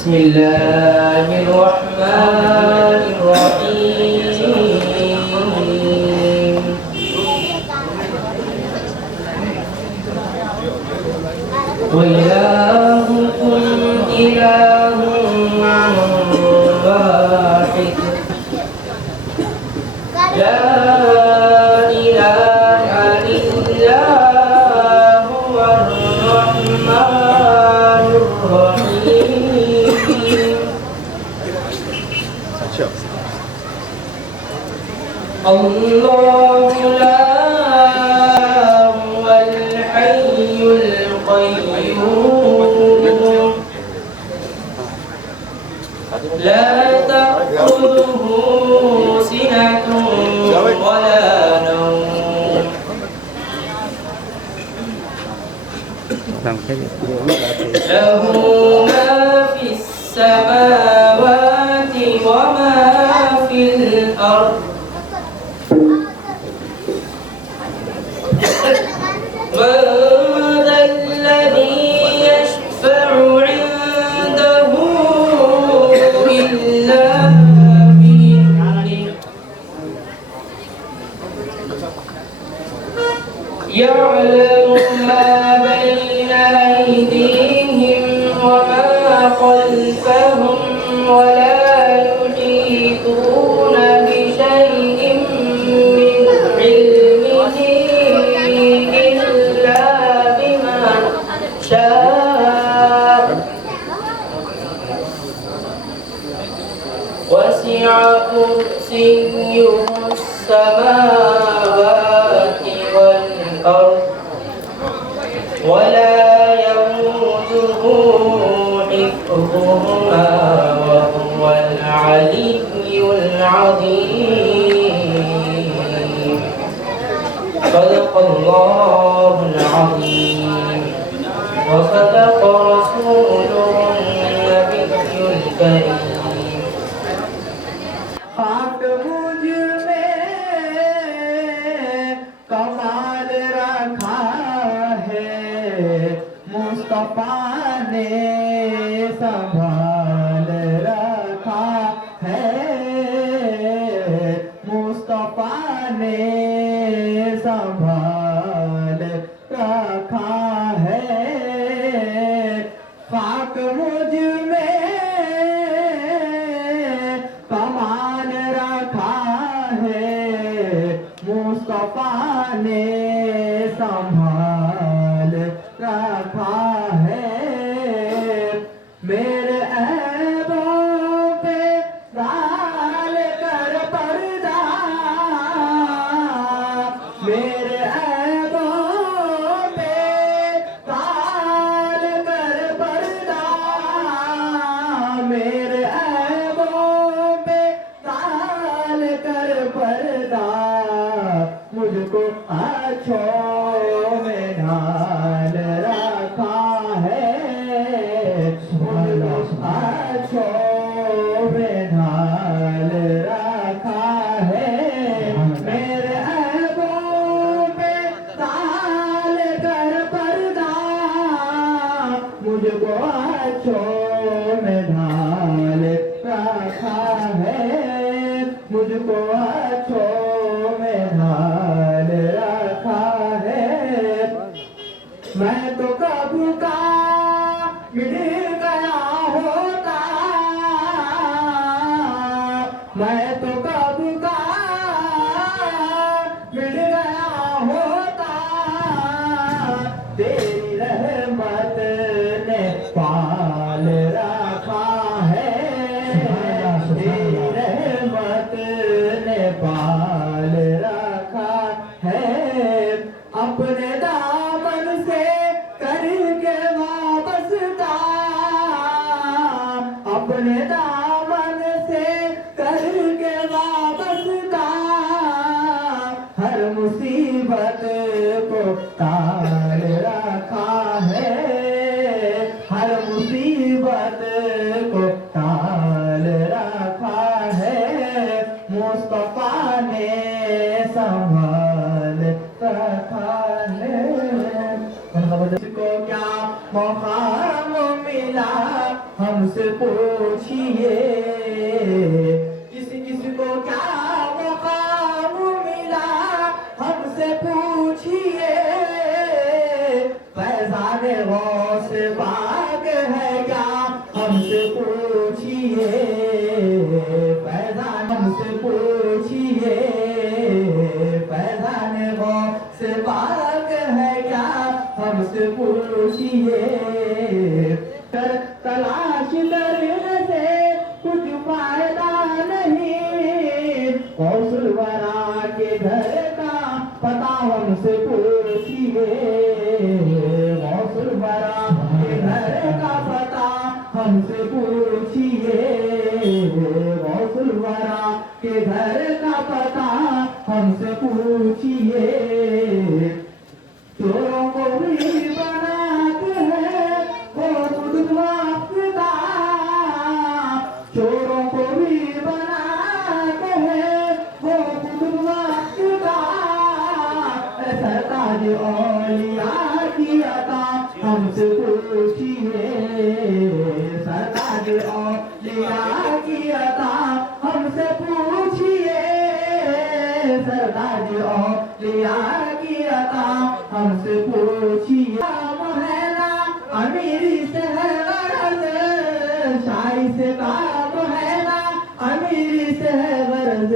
بسم الله الرحمن الرحيم وإلهكم إله واحد لا إله إلا هو الرحمن الرحيم الله لا هو الحي القيوم لا تأخذه سنة ولا نوم له ما في السماوات وما في الأرض من ذا الذي يشفع عنده إلا بإذنه يعلم ما بين أيديهم وما خلفهم ولا يحيطون بشيء من علمه إلا بما شاء وسع كرسيه السماوات والأرض ولا يئوده حفظهما وهو العلي العظيم صدق الله العظيم وصدق رسوله النبي الكريم خاک مجھ میں کمال رکھا ہے مصطفیٰ نے سنبھال رکھا ہے مصطفیٰ نے سنبھال رکھا ہے خاک مجھ میں کمال رکھا ہے مصطفیٰ نے سنبھال رکھا ہے میرے عیبوں پہ ڈال کر پردہ میرے عیبوں پہ ڈال کر پردہ میرے عیبوں پہ ڈال کر پردہ مجھ کو آنکھوں میں ڈال رکھا ہے آنکھوں میں ڈال رکھا ہے میرے عیبوں پہ ڈال کر پردہ مجھ کو آنکھوں میں ڈال رکھا ہے مجھ کو آنکھوں میں ڈال رکھا ہے میں تو کب کا مل گیا ہوتا میں تو کب کا مل گیا ہوتا تیری رحمت نے پال رکھا ہے تیری رحمت نے پال رکھا ہے اپنے دامن سے کر کے وابستہ اپنے دامن سے کر کے وابستہ ہر مصیبت کو ٹال رکھا ہے ہر مصیبت کو ٹال رکھا ہے مصطفیٰ نے سنبھال رکھا ہے کو کیا مقام ملا ہم ہم سے پوچھئے کس کس کو کیا مقام ملا ہم سے پوچھئے فیضان غوث پاک ہے کیا ہم سے پوچھئے فیضان ہم سے پوچھئے فیضان غوث پاک ہے کیا ہم سے پوچھئے تلاش کرنے سے کچھ فائدہ نہیں غوث الورا کے گھر کا پتہ ہم سے پوچھئے غوث الورا کے گھر کا پتہ ہم سے پوچھئے غوث الورا کے گھر کا پتہ ہم سے پوچھئے چوروں کو بھی بناتے ہیں وہ خود واقعہ چوروں کو بھی بناتے ہیں وہ خود واقعہ سرتاج اولیاء کی عطا ہم سے پوچھئے سرتاج اولیاء کی عطا ہم سے پوچھئے سرتاج اولیاء کی عطا ہم سے پوچھئے مہینہ امیری سے ہے غرض شاعری سے کام ہے نا امیری سے ہے غرض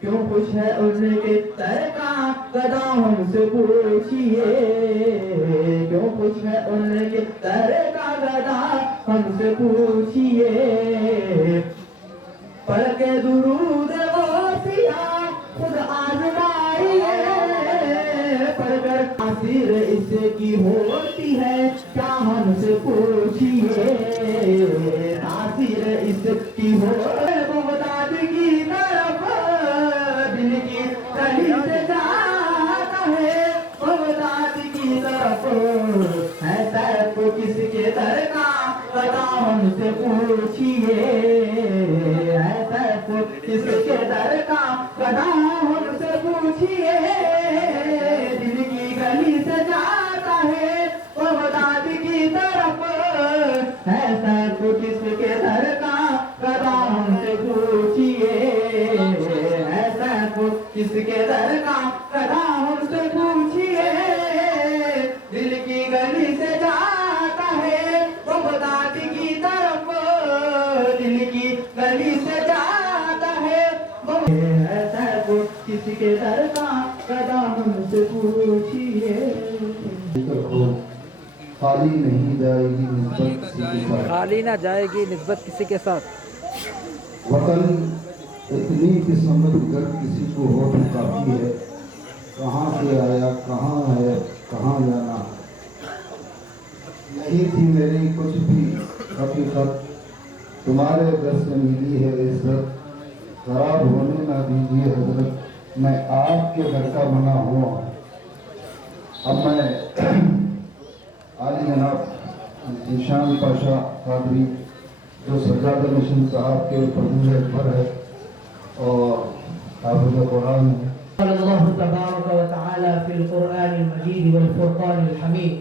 کیوں خوش ہے ان کے ترکا گدا ہم سے پوچھئے کیوں خوش ہے ان کے ترکا گدا ہم سے پوچھئے پڑھ کے درود غوثیہ خود آزمائیے پڑھ کر تاثیر اس کی ہوتی ہے کیا ہم سے پوچھئے تاثیر اس کی ہوتی ہے بغداد کی طرف دل کی گلی سے جاتا ہے بغداد کی طرف ہے سیف کس کے در کا پتہ ہم سے پوچھئے ہے سیف کس کے در کا پتہ ہم سے پوچھئے دل کی گلی سے جاتا ہے بغداد کی طرف ہے سیف کس کے در کا پتہ ہم سے پوچھئے ہے سیف کس کے در کا پتہ ہم سے پوچھئے دل کی گلی سے جاتا ہے بغداد کی طرف دل کی گلی سے جاتا ہے ایسا کو کسی کے در کا قدم ہم سے پوچھئے خالی نہیں جائے گی نسبت کسی کے ساتھ خالی نہ جائے گی نسبت کسی کے ساتھ وطن اتنی قسمت گر کسی کو ہو تو کافی ہے کہاں سے آیا کہاں ہے کہاں جانا نہیں تھی میری کچھ بھی حقیقت تمہارے در سے ملی ہے عزت خراب ہونے نہ دیجیے حضرت میں آپ کے گھر کا بنا ہوا ہوں اب میں عالی جناب ذیشان پاشا قادری جو سجادہ مشن صاحب کے پردوز اکبر ہے اور حافظ قرآن ہے قال الله تبارك وتعالى في القرآن المجيد والفرقان الحميد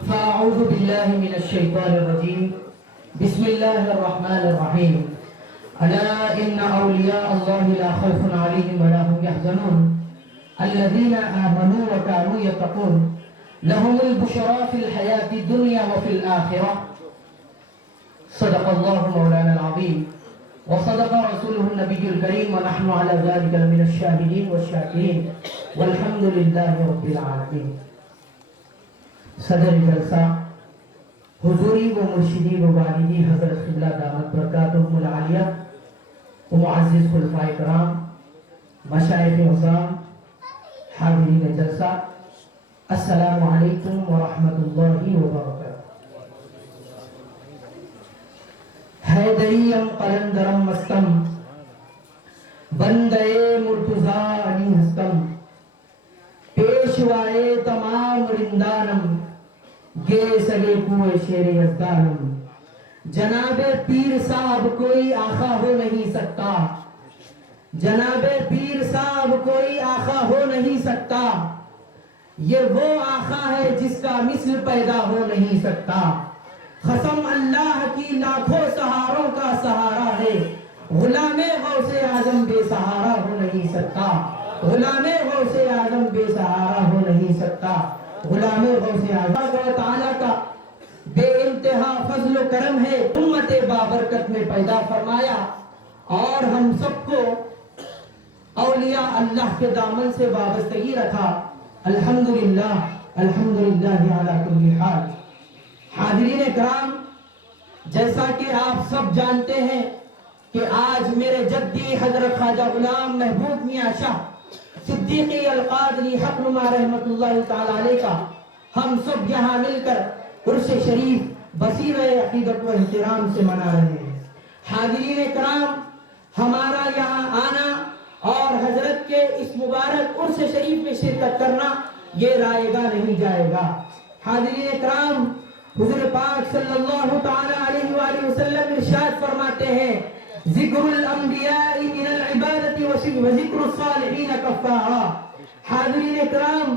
فأعوذ بالله من الشيطان الرجيم بسم الله الرحمن الرحيم ألا إن أولياء الله لا خوف عليهم ولا هم يحزنون الذين آمنوا وكانوا يتقون لهم البشرى في الحياة الدنيا وفي الآخرة صدق الله مولانا العظيم وصدق رسوله النبي الكريم ونحن على ذلك من الشاهدين والشاكرين والحمد لله رب العالمين صدر جلسہ حضوری و مرشدی و والدی حضرت قبلہ دامت برکاتہم العالیہ و معزز خلفائے کرام مشائخ عظام حاضرین جلسہ السلام علیکم ورحمۃ اللہ وبرکاتہ حیدریم قلندرم مستم بندے مرتضی علی ہستم پیشوائے تمام رندانم گے سگے کوئے شیر یزدانم جناب پیر صاحب کوئی آقا ہو نہیں سکتا جناب پیر صاحب کوئی آقا ہو نہیں سکتا یہ وہ آقا ہے جس کا مثل پیدا ہو نہیں سکتا قسم اللہ کی لاکھوں غلام غوث اعظم تعالیٰ کا بے انتہا فضل و کرم ہے، امت بابرکت میں پیدا فرمایا اور ہم سب کو اولیاء اللہ کے دامن سے وابستگی رکھا۔ الحمدللہ الحمدللہ علی کل حال۔ حاضرین کرام، جیسا کہ آپ سب جانتے ہیں کہ آج میرے جدی حضرت خواجہ غلام محبوب میاں شاہ صدیقی القادری حق نما رحمت اللہ تعالی علیہ کا ہم سب یہاں مل کر عرس شریف بصیرہ عقیدت و احترام سے منا رہے ہیں۔ حاضرین کرام، ہمارا یہاں آنا اور حضرت کے اس مبارک عرس شریف میں شرکت کرنا یہ رائے گا نہیں جائے گا۔ حاضرین کرام، حضور پاک صلی اللہ تعالی علیہ وآلہ وسلم ارشاد فرماتے ہیں، ذکر الانبیاء من العبادت و ذکر الصالحین کفارہ۔ حاضرین کرام،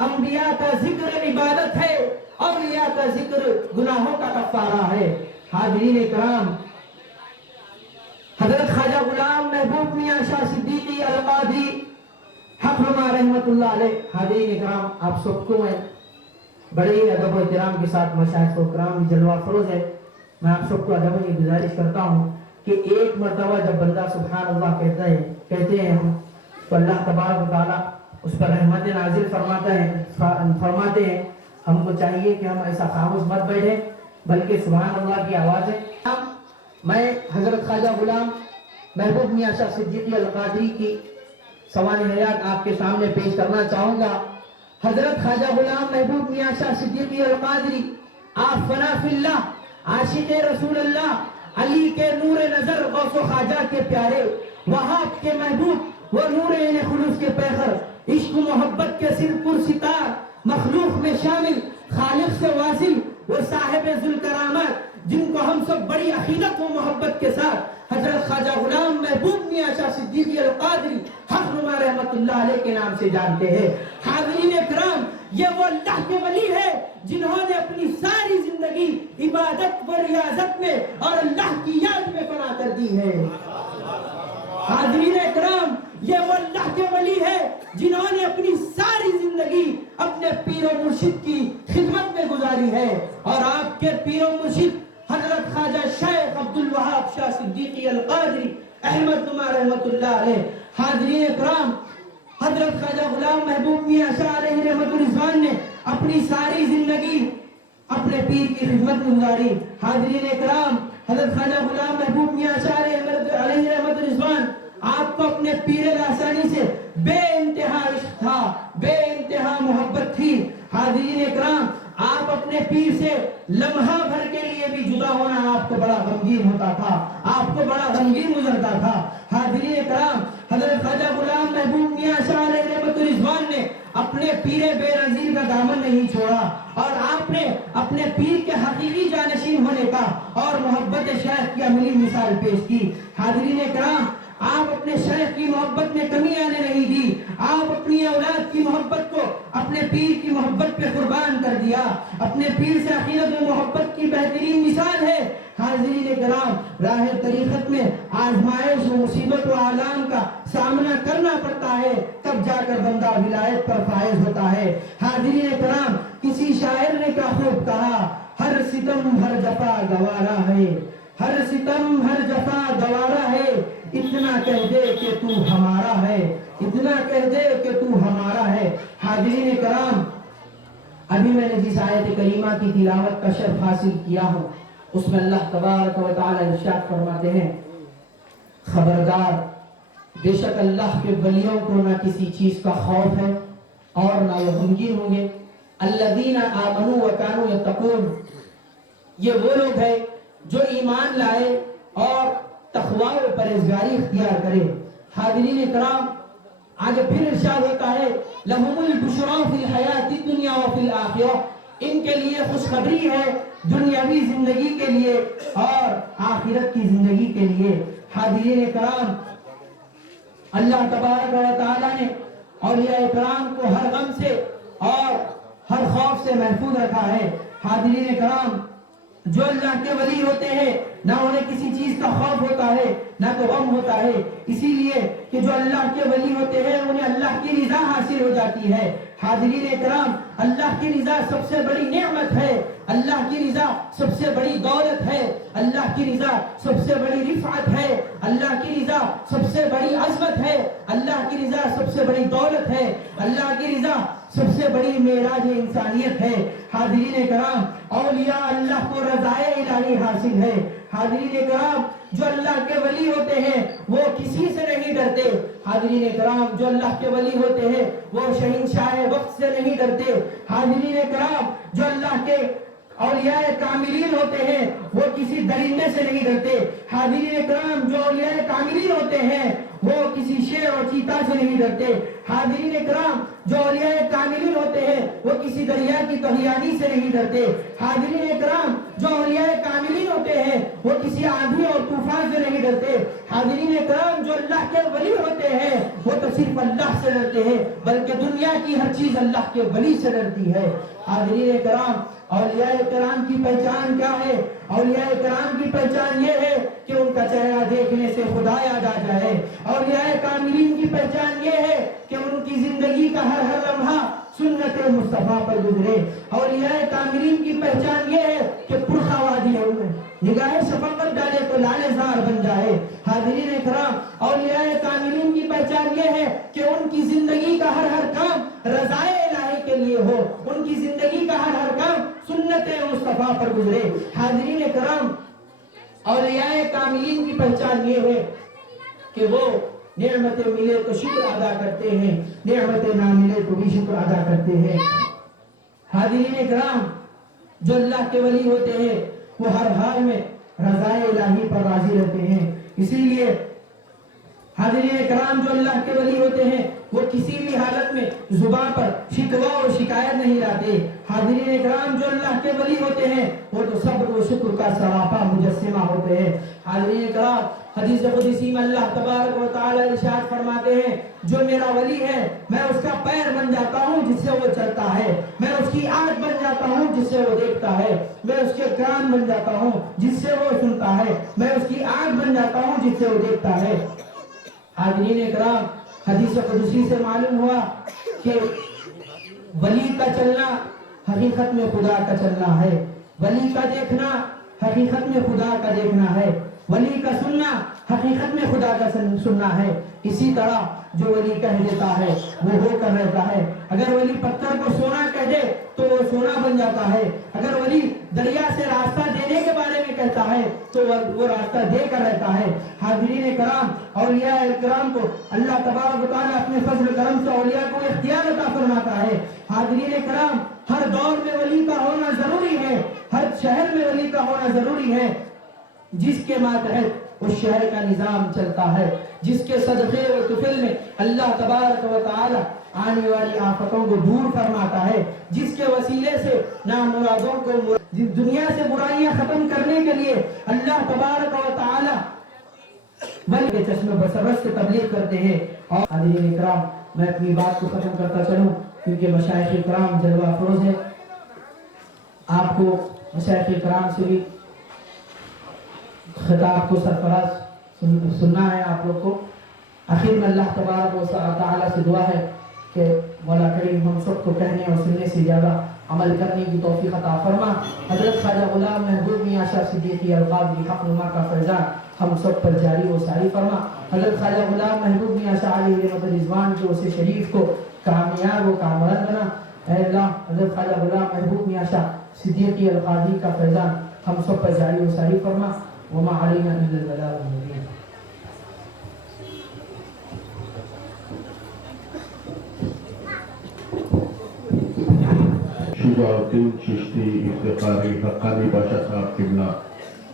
انبیاء کا ذکر عبادت ہے، اولیاء کا ذکر گناہوں کا کفارہ ہے۔ حاضرین کرام، حضرت خواجہ غلام محبوب میاں شاہ صدیقی القادری حق نما رحمت اللہ علیہ، حاضرین کرام، آپ سب کو میں بڑے ہی ادب و احترام کے ساتھ مشائخ و کرام جلوہ فروز ہے، میں آپ سب کو ادب یہ گزارش کرتا ہوں کہ ایک مرتبہ جب بندہ سبحان اللہ کہتے ہیں ہم، تو اللہ تبارک و تعالیٰ اس پر رحمت نازل فرماتے ہیں۔ ہم کو چاہیے کہ ہم ایسا خاموش مت بیٹھیں بلکہ سبحان اللہ کی آوازیں۔ میں حضرت خواجہ غلام محبوب میاں شاہ صدیقی القادری کی سوانح حیات آپ کے سامنے پیش کرنا چاہوں گا۔ حضرت خواجہ غلام محبوب میاں شاہ صدیقی القادری، آپ فنا فی اللہ، عاشق رسول اللہ، علی کے نور نظر، غوث و خواجہ کے پیارے، وہاب کے محبوب، وہ نور عین خلوص کے پیغر، عشق و محبت کے سر پرستار، مخلوق میں شامل، خالق سے واصل، وہ صاحب ذوالکرامات، جن کو ہم سب بڑی عقیدت و محبت کے ساتھ حضرت خواجہ غلام محبوب میاں شاہ صدیقی القادری حق نما رحمت اللہ علیہ کے نام سے جانتے ہیں۔ حاضرین اکرام، یہ وہ اللہ کے ولی ہے جنہوں نے اپنی ساری زندگی عبادت و ریاضت میں اور اللہ کی یاد میں فنا کر دی ہے۔ حاضرین اکرام، یہ وہ اللہ کے ولی ہے جنہوں نے اپنی ساری زندگی اپنے پیر و مرشد کی خدمت میں گزاری ہے، اور آپ کے پیر و مرشد حضرت خواجہ شیخ عبدالوہاب شاہ صدیقی القادری احمد نما رحمت اللہ علیہ۔ حاضرین اکرام، حضرت خواجہ غلام محبوب میاں شاہ علیہ رحمت الرضوان نے اپنی ساری زندگی اپنے پیر کی خدمت میں گزاری۔ حاضرین اکرام، حضرت خواجہ غلام محبوب میاں شاہ علیہ رحمت الرضوان، آپ کو اپنے پیر لاسانی سے بے انتہا عشق تھا، بے انتہا محبت تھی۔ حاضرین اکرام، آپ اپنے پیر سے لمحہ بھر کے لیے بھی جدا ہونا آپ کو بڑا غمگین ہوتا تھا، آپ کو بڑا غمگین گزرتا تھا۔ حاضرین اکرام، حضرت خواجہ غلام محبوب میاں شاہ علیہ رحمت الرضوان نے اپنے پیر بے نظیر کا دامن نہیں چھوڑا، اور آپ نے اپنے پیر کے حقیقی جانشین ہونے کا اور محبت شیخ کی عملی مثال پیش کی۔ حاضرین اکرام، آپ اپنے شیخ کی محبت میں کمی آنے نہیں دی، آپ اپنی اولاد کی محبت کو اپنے پیر کی محبت پہ قربان کر دیا، اپنے پیر سے عقیدت و محبت کی بہترین مثال ہے۔ حاضرین کرام، راہ طریقت میں آزمائش و مصیبت و آلام کا سامنا کرنا پڑتا ہے، تب جا کر بندہ ولایت پر فائز ہوتا ہے۔ حاضرین کرام، کسی شاعر نے کیا خوب کہا، ہر ستم ہر جفا گوارا ہے، ہر ستم ہر جفا گوارا ہے، اتنا کہہ دے کہ تو ہمارا ہے، اتنا کہہ دے کہ تو ہمارا ہے۔ حاضرین کرام، ابھی میں نے جس آیت کریمہ کی تلاوت کا شرف حاصل کیا ہوں، اس میں اللہ تبارک و تعالی ارشاد فرماتے ہیں، خبردار، بے شک اللہ کے ولیوں کو نہ کسی چیز کا خوف ہے اور نہ وہ غمگین ہوں گے۔ الذین آمنوا وکانوا یتقون، یہ وہ لوگ ہیں جو ایمان لائے اور تقوی و پرہیزگاری اختیار کرے۔ حاضرین کرام، آگے پھر ارشاد ہوتا ہے، لہم البشریٰ فی الحیاۃ الدنیا وفی الآخرہ، ان کے لیے خوشخبری ہے دنیاوی زندگی کے لیے اور آخرت کی زندگی کے لیے۔ حاضرین کرام، اللہ تبارک و تعالی نے اولیاء کرام کو ہر غم سے اور ہر خوف سے محفوظ رکھا ہے۔ حاضرین کرام، جو اللہ کے ولی ہوتے ہیں نہ انہیں کسی چیز کا خوف ہوتا ہے نہ تو غم ہوتا ہے، اسی لیے کہ جو اللہ کے ولی ہوتے ہیں انہیں اللہ کی رضا حاصل ہو جاتی ہے۔ حاضرین اکرام، اللہ کی رضا سب سے بڑی نعمت ہے، اللہ کی رضا سب سے بڑی دولت ہے، اللہ کی رضا سب سے بڑی رفعت ہے، اللہ کی رضا سب سے بڑی عظمت ہے، اللہ کی رضا سب سے بڑی دولت ہے، اللہ کی رضا سب سے بڑی معراج انسانیت ہے۔ حاضرین کرام، اولیاء اللہ کو رضائے الہی حاصل ہے۔ حاضرین کرام، جو اللہ کے ولی ہوتے ہیں وہ کسی سے نہیں ڈرتے۔ حاضرین کرام، جو اللہ کے ولی ہوتے ہیں وہ شہنشاہ وقت سے نہیں ڈرتے۔ حاضرین کرام، جو اللہ کے اولیاء کاملین ہوتے ہیں وہ کسی درندے سے نہیں ڈرتے۔ حاضرین کرام، جو اولیاء کاملین ہوتے ہیں وہ کسی شیر اور چیتا سے نہیں ڈرتے۔ حاضرین کرام، جو اولیاء کاملین ہوتے ہیں وہ کسی دریا کی طغیانی سے نہیں ڈرتے۔ حاضرین کرام، جو اولیاء کاملین ہوتے ہیں وہ کسی آندھی اور طوفان سے نہیں ڈرتے۔ حاضرین کرام، جو اللہ کے ولی ہوتے ہیں وہ تو صرف اللہ سے ڈرتے ہیں، بلکہ دنیا کی ہر چیز اللہ کے ولی سے ڈرتی ہے۔ حاضرین کرام، اولیاء کرام کی پہچان کیا ہے؟ اولیاء کرام کی پہچان یہ ہے کہ ان کا چہرہ دیکھنے سے خدا یاد آ جائے۔ اولیاء کاملین کی پہچان یہ ہے کہ ان کی زندگی کا ہر ہر لمحہ سنت مصطفیٰ پر گزرے۔ اولیاء کاملین کی پہچان یہ ہے کہ پرخا وادی ہے میں نگاہ شفقت ڈالے تو لالے زار بن جائے۔ حاضرین کرام، اولیاء کاملین کی پہچان یہ ہے کہ ان کی زندگی کا ہر ہر کام رضائے الہی کے لیے ہو، ان کی زندگی کا ہر ہر کام سنت مصطفیٰ پر گزرے۔ حاضرین کرام، اولیاء کاملین کی پہچان یہ ہے کہ وہ نعمتیں ملے تو شکر ادا کرتے ہیں، نعمتیں نہ ملے تو بھی شکر ادا کرتے ہیں۔ حاضرین کرام، جو اللہ کے ولی ہوتے ہیں وہ ہر حال میں رضائے الہی پر راضی رہتے ہیں۔ اسی لیے حاضرین کرام، جو اللہ کے ولی ہوتے ہیں وہ کسی بھی حالت میں زبان پر شکوہ اور شکایت نہیں لاتے۔ حاضرین کرام، جو اللہ کے ولی ہوتے ہیں وہ تو صبر و شکر کا سراپا مجسمہ ہوتے ہیں۔ حاضرین کرام، حدیث قدسی میں اللہ تبارک و تعالی ارشاد فرماتے ہیں، جو میرا ولی ہے میں اس کا پیر بن جاتا ہوں جس سے وہ چلتا ہے، میں اس کی آنکھ بن جاتا ہوں جس سے وہ دیکھتا ہے، میں اس کے کان بن جاتا ہوں جس سے وہ سنتا ہے، میں اس کی آنکھ بن جاتا ہوں جس سے وہ دیکھتا ہے۔ حاضرین کرام، حدیث قدسی سے معلوم ہوا کہ ولی کا چلنا حقیقت میں خدا کا چلنا ہے، ولی کا دیکھنا حقیقت میں خدا کا دیکھنا ہے، ولی کا سننا حقیقت میں خدا کا سننا ہے۔ اسی طرح جو ولی کہہ دیتا ہے وہ ہو کر رہتا ہے۔ اگر ولی پتھر کو سونا کہہ دے تو وہ سونا بن جاتا ہے، اگر ولی دریا سے راستہ دینے کے بارے میں کہتا ہے تو وہ راستہ دے کر رہتا ہے۔ حاضرین کرام، اولیاء کرام کو اللہ تبارک و تعالیٰ اپنے فضل کرم سے اولیاء کو اختیار عطا فرماتا ہے۔ حاضرین کرام، ہر دور میں ولی کا ہونا ضروری ہے، ہر شہر میں ولی کا ہونا ضروری ہے، جس کے ماتحت اس شہر کا نظام چلتا ہے، جس کے صدقے و طفل میں اللہ تبارک و تعالی آنے والی آفتوں کو دور فرماتا ہے، جس کے وسیلے سے نامرادوں کو دنیا سے برائیاں ختم کرنے کے لیے اللہ تبارک و تعالی ولی کے چشم بصرت سے تبلیغ کرتے ہیں۔ اور حاضرین کرام، میں اپنی بات کو ختم کرتا چلوں کیونکہ مشائخ کرام جلوہ افروز ہے، آپ کو مشائخ کرام سے بھی خطاب کو سرفراز سننا ہے آپ لوگ کو۔ آخر میں اللہ تبارک و تعالی سے دعا ہے کہ مولا کریم ہم سب کو کہنے اور سننے سے زیادہ عمل کرنے کی توفیق عطا فرما۔ حضرت خواجہ غلام محبوب میاں شاہ صدیقی القادری حق نما کا فیضان ہم سب پر جاری و ساری فرما۔ حضرت خواجہ غلام محبوب میاں شاہ علی رحمت رضوان کے اسے شریف کو کامیاب و کامران بنا۔ اے اللہ، حضرت خواجہ غلام محبوب میاں شاہ صدیقی القادری کا فیضان ہم سب پر جاری و ساری فرما۔ وما علينا إلا البلاغ المبين۔ شجاع الدین چشتی افتخاری حقانی بادشاہ صاحب قبلہ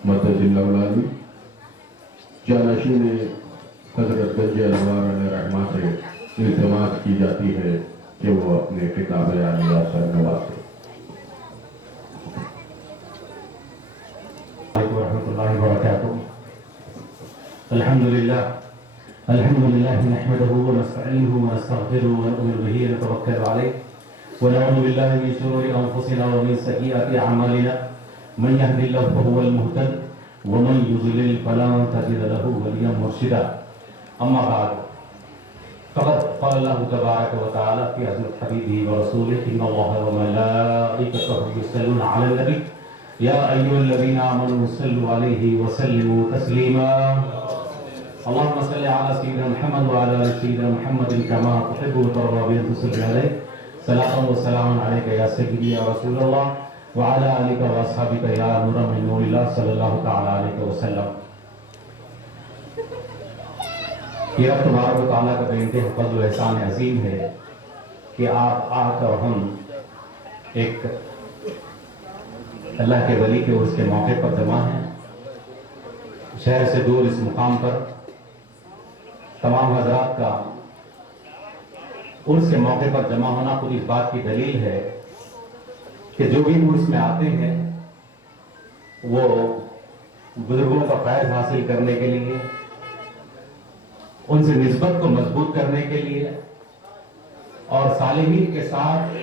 مدد اللہ علی جانشین حضرت گنج انوار علیہ رحمہ سے التماس کی جاتی ہے کہ وہ اپنے کتاب عالیہ سر نوازے۔ ورحمۃ اللہ وبرکاتہ۔ الحمد للہ نحمده ونستعینه ونستغفره ونؤمن به ونتوکل علیہ ونعوذ باللہ من شرور انفسنا ومن سیئات اعمالنا من يهد الله فهو المهتد ومن يضلل فلن تجد له وليا مرشدا أما بعد فقد قال الله تبارك وتعالى في حضرة حبيبه ورسوله إن الله وملائكته يصلون على النبي يا أيها الذين آمنوا صلوا عليه وسلموا تسليما اللهم صل على سيدنا محمد وعلى آل سيدنا محمد كما تحب وترضى بأن تصلي عليه صلاة وسلام عليك يا سيدي يا رسول الله وعلى آلك وأصحابك يا نور من نور الله صلى الله تعالى عليه وسلم. یہ رب تبارک و تعالیٰ کا بے انتہا فضل و احسان عظیم ہے کہ آپ اور ہم ایک اللہ کے ولی کے عرس کے موقع پر جمع ہیں. شہر سے دور اس مقام پر تمام حضرات کا عرس کے موقع پر جمع ہونا خود اس بات کی دلیل ہے کہ جو بھی عرس میں آتے ہیں وہ بزرگوں کا فیض حاصل کرنے کے لیے، ان سے نسبت کو مضبوط کرنے کے لیے اور صالحین کے ساتھ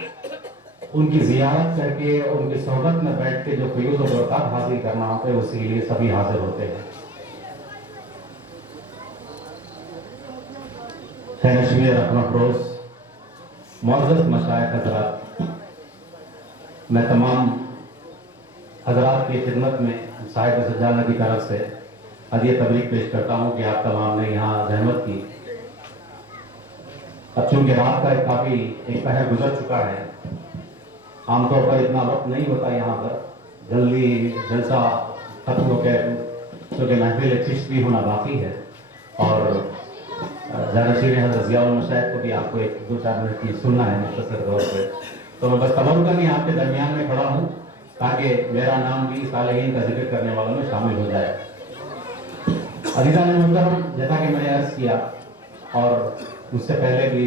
ان کی زیارت کر کے ان کی صحبت میں بیٹھ کے جو فیوز و برکات حاصل کرنا ہوتا ہے اسی لیے سبھی حاضر ہوتے ہیں. نشمیر رحمہ فروز معزز مشائخ حضرات، میں تمام حضرات کی خدمت میں صاحب سجادہ کی طرف سے ہدیہ تبریک پیش کرتا ہوں کہ آپ تمام نے یہاں زحمت کی. اب چونکہ رات کا کافی ایک پہر گزر چکا ہے، عام طور پر اتنا وقت نہیں ہوتا یہاں پر، جلدی جلسہ ختم ہو کے چونکہ محفل چشت بھی ہونا باقی ہے اور جانشین حضرت ضیاء المشائخ کو بھی آپ کو ایک دو چار منٹ کی سننا ہے مختصر طور پہ. تو میں بس تبرکن آپ کے درمیان میں کھڑا ہوں تاکہ میرا نام بھی صالحین کا ذکر کرنے والوں میں شامل ہو جائے. عزیزان محترم، جیسا کہ میں نے عرض کیا اور مجھ سے پہلے بھی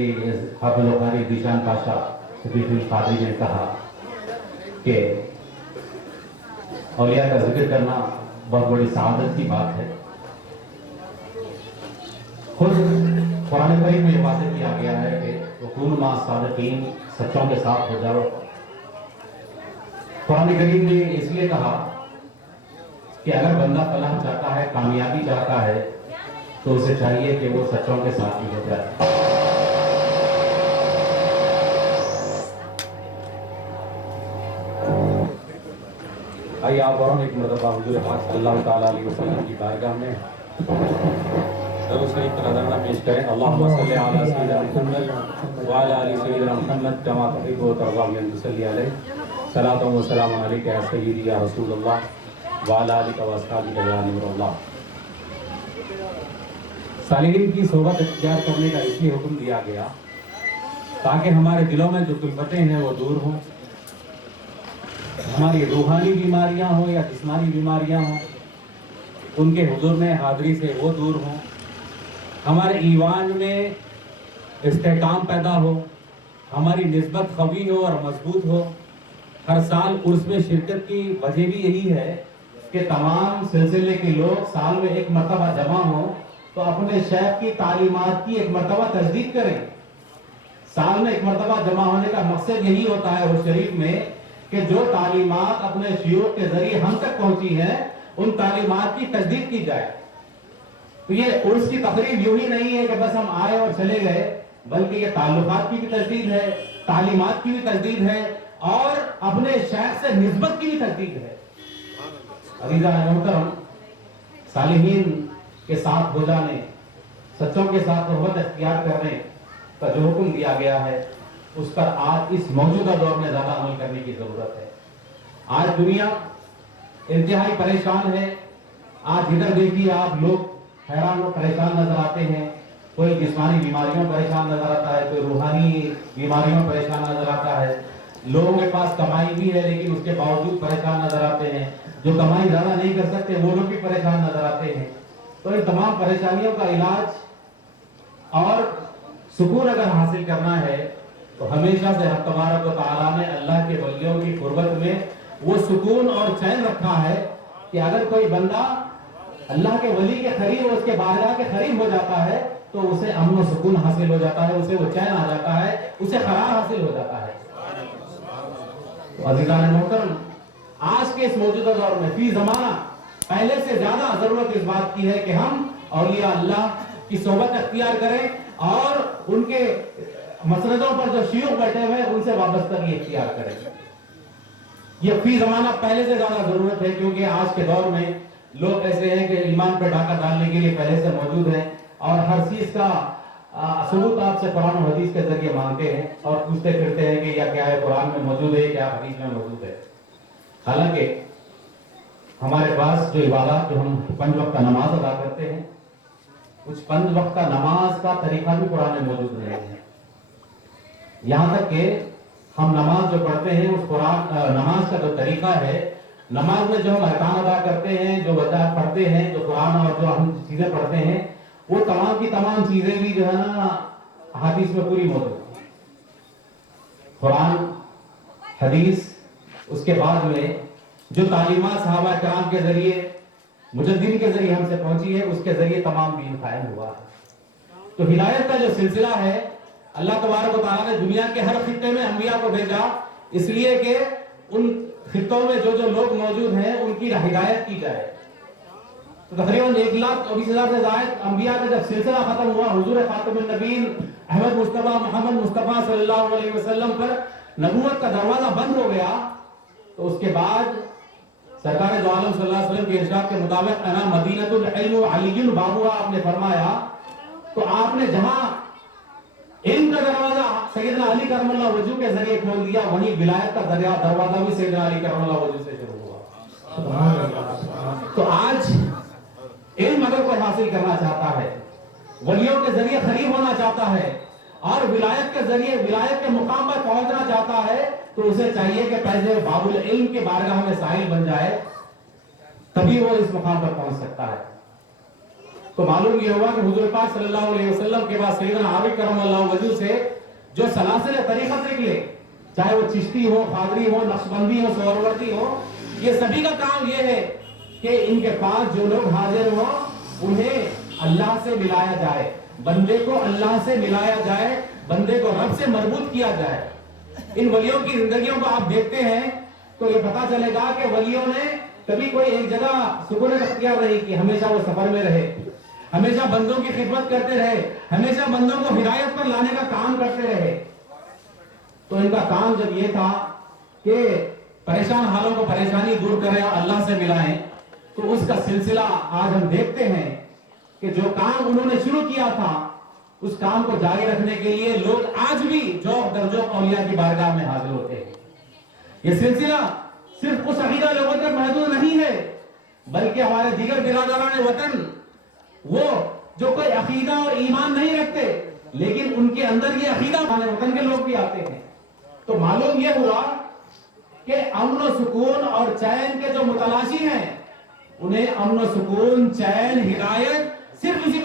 حافظ القاری ذیشان پاشا صدیق القادری نے کہا کہ اولیاء کا ذکر کرنا بہت بڑی سعادت کی بات ہے. خود قرآن کریم میں یہ واضح کیا گیا ہے کہ وَكُونُوا مَعَ الصَّادِقِينَ، سچوں کے ساتھ ہو جاؤ. قرآن کریم نے اس لیے کہا کہ اگر بندہ فلاح چاہتا ہے، کامیابی چاہتا ہے تو اسے چاہیے کہ وہ سچوں کے ساتھ ہی ہو جائے. آئیے آپ اور ایک مرتبہ حضور پاک صلی اللہ تعالیٰ علیہ وسلم کی بارگاہ میں درود شریف کا نذرانہ پیش کریں. اللہم صلی علی سیدنا محمد وعلی آل سیدنا محمد کما تحب و ترضی بأن تصلی علیہ صلاۃ و سلام علیک یا سیدی یا رسول اللہ وعلی آلک و اصحابک یا نور اللہ. صالحین کی صحبت اختیار کرنے کا اس لیے حکم دیا گیا تاکہ ہمارے دلوں میں جو کلفتیں ہیں وہ دور ہوں، ہماری روحانی بیماریاں ہوں یا جسمانی بیماریاں ہوں ان کے حضور میں حاضری سے وہ دور ہوں، ہمارے ایمان میں استحکام پیدا ہو، ہماری نسبت قوی ہو اور مضبوط ہو. ہر سال عرس میں شرکت کی وجہ بھی یہی ہے کہ تمام سلسلے کے لوگ سال میں ایک مرتبہ جمع ہوں تو اپنے شیخ کی تعلیمات کی ایک مرتبہ تجدید کریں. سال میں ایک مرتبہ جمع ہونے کا مقصد یہی ہوتا ہے عرس شریف میں کہ جو تعلیمات اپنے شیوخ کے ذریعے ہم تک پہنچی ہیں ان تعلیمات کی تجدید کی جائے. تو یہ عرس کی تقریب یوں ہی نہیں ہے کہ بس ہم آئے اور چلے گئے، بلکہ یہ تعلقات کی بھی تجدید ہے، تعلیمات کی بھی تجدید ہے اور اپنے شیخ سے نسبت کی بھی تجدید ہے. عزیزان محترم، صالحین کے ساتھ ہو جانے، سچوں کے ساتھ صحبت اختیار کرنے کا جو حکم دیا گیا ہے اس پر آج اس موجودہ دور میں زیادہ عمل کرنے کی ضرورت ہے. آج دنیا انتہائی پریشان ہے. آج ادھر دیکھیے آپ لوگ حیران و پریشان نظر آتے ہیں. کوئی جسمانی بیماریوں پریشان نظر آتا ہے، کوئی روحانی بیماریوں پریشان نظر آتا ہے. لوگوں کے پاس کمائی بھی ہے لیکن اس کے باوجود پریشان نظر آتے ہیں. جو کمائی زیادہ نہیں کر سکتے وہ لوگ بھی پریشان نظر آتے ہیں. تو ان تمام پریشانیوں کا علاج اور سکون اگر حاصل کرنا ہے تو ہمیشہ سے رب تبارک و تعالیٰ نے اللہ کے ولیوں کی قربت میں وہ سکون اور چین رکھا ہے کہ اگر کوئی بندہ اللہ کے ولی کے قریب اور اس کے بارگاہ کے قریب ہو جاتا ہے تو اسے امن و سکون حاصل ہو جاتا ہے، اسے وہ چین آ جاتا ہے، اسے قرار حاصل ہو جاتا ہے. تو عزیزان محترم، آج کے اس موجودہ دور میں فی زمانہ پہلے سے زیادہ ضرورت اس بات کی ہے کہ ہم اولیاء اللہ کی صحبت اختیار کریں اور ان کے مسندوں پر جو شیوخ بیٹھے ہوئے ان سے وابستگی اختیار کریں. یہ فی زمانہ پہلے سے زیادہ ضرورت ہے کیونکہ آج کے دور میں لوگ ایسے ہیں کہ ایمان پہ ڈاکہ ڈالنے کے لیے پہلے سے موجود ہیں اور ہر چیز کا ثبوت آپ سے قرآن و حدیث کے ذریعے مانگتے ہیں اور پوچھتے پھرتے ہیں کہ کیا ہے قرآن میں موجود ہے کیا حدیث میں موجود ہے. حالانکہ ہمارے پاس جو عبادات جو ہم 5 وقت نماز ادا کرتے ہیں کچھ 5 وقت نماز کا طریقہ بھی قرآن میں موجود نہیں ہے. یہاں تک کہ ہم نماز جو پڑھتے ہیں اس قرآن نماز کا جو طریقہ ہے نماز میں جو ہم ارکان ادا کرتے ہیں جو وجہ پڑھتے ہیں جو قرآن اور جو ہم چیزیں پڑھتے ہیں وہ تمام کی تمام چیزیں بھی جو ہے نا حدیث میں پوری موجود ہیں. قرآن حدیث اس کے بعد میں جو تعلیمات صحابہ کرام کے ذریعے مجددین کے ذریعے ہم سے پہنچی ہے اس کے ذریعے تمام دین قائم ہوا ہے. تو ہدایت کا جو سلسلہ ہے اللہ تبارک و تعالیٰ نے دنیا کے ہر خطے میں انبیاء کو بھیجا اس لیے کہ ان خطوں میں جو لوگ موجود ہیں ان کی ہدایت کی جائے. تو تقریباً 1,24,000 سے زائد انبیاء کا جب سلسلہ ختم ہوا حضور خاتم النبیین احمد مصطفیٰ محمد مصطفیٰ صلی اللہ علیہ وسلم پر نبوت کا دروازہ بند ہو گیا تو اس کے بعد سرکار دو عالم صلی اللہ علیہ وسلم کے ارشاد کے مطابق انا مدینۃ العلم علی بابها آپ نے فرمایا تو آپ نے جہاں علم کا دروازہ سیدنا علی کرم اللہ وجہ کے ذریعے کھول دیا وہیں ولایت کا دروازہ بھی سیدنا علی کرم اللہ وجہ سے شروع ہوا. تو آج علم اگر کوئی حاصل کرنا چاہتا ہے ولیوں کے ذریعے قریب ہونا چاہتا ہے اور ولایت کے ذریعے ولایت کے مقام پر پہنچنا چاہتا ہے تو اسے چاہیے کہ پہلے باب العلم کے بارگاہ میں سائل بن جائے تبھی وہ اس مقام پر پہنچ سکتا ہے. تو معلوم یہ ہوا کہ حضور پاک صلی اللہ علیہ وسلم کے بعد سیدنا علی کرم اللہ وجہ سے جو سلاسل طریقت نکلے چاہے وہ چشتی ہو قادری ہو نقشبندی ہو سہروردی ہو یہ سبھی کا کام یہ ہے کہ ان کے پاس جو لوگ حاضر ہوں انہیں اللہ سے ملایا جائے بندے کو اللہ سے ملایا جائے بندے کو رب سے مربوط کیا جائے. ان ولیوں کی زندگیوں کو آپ دیکھتے ہیں تو یہ پتا چلے گا کہ ولیوں نے کبھی کوئی ایک جگہ سکونت اختیار نہیں کی ہمیشہ وہ سفر میں رہے ہمیشہ بندوں کی خدمت کرتے رہے ہمیشہ بندوں کو ہدایت پر لانے کا کام کرتے رہے. تو ان کا کام جب یہ تھا کہ پریشان حالوں کو پریشانی دور کریں اور اللہ سے ملائیں تو اس کا سلسلہ آج ہم دیکھتے ہیں کہ جو کام انہوں نے شروع کیا تھا اس کام کو جاری رکھنے کے لیے لوگ آج بھی جوق در جوق اولیاء کی بارگاہ میں حاضر ہوتے ہیں. یہ سلسلہ صرف اس عقیدہ لوگوں تک محدود نہیں ہے بلکہ ہمارے دیگر برادران وطن وہ جو کوئی عقیدہ اور ایمان نہیں رکھتے لیکن ان کے اندر یہ عقیدہ ہمارے وطن کے لوگ بھی آتے ہیں. تو معلوم یہ ہوا کہ امن و سکون اور چین کے جو متلاشی ہیں انہیں امن و سکون چین ہدایت صرف اسی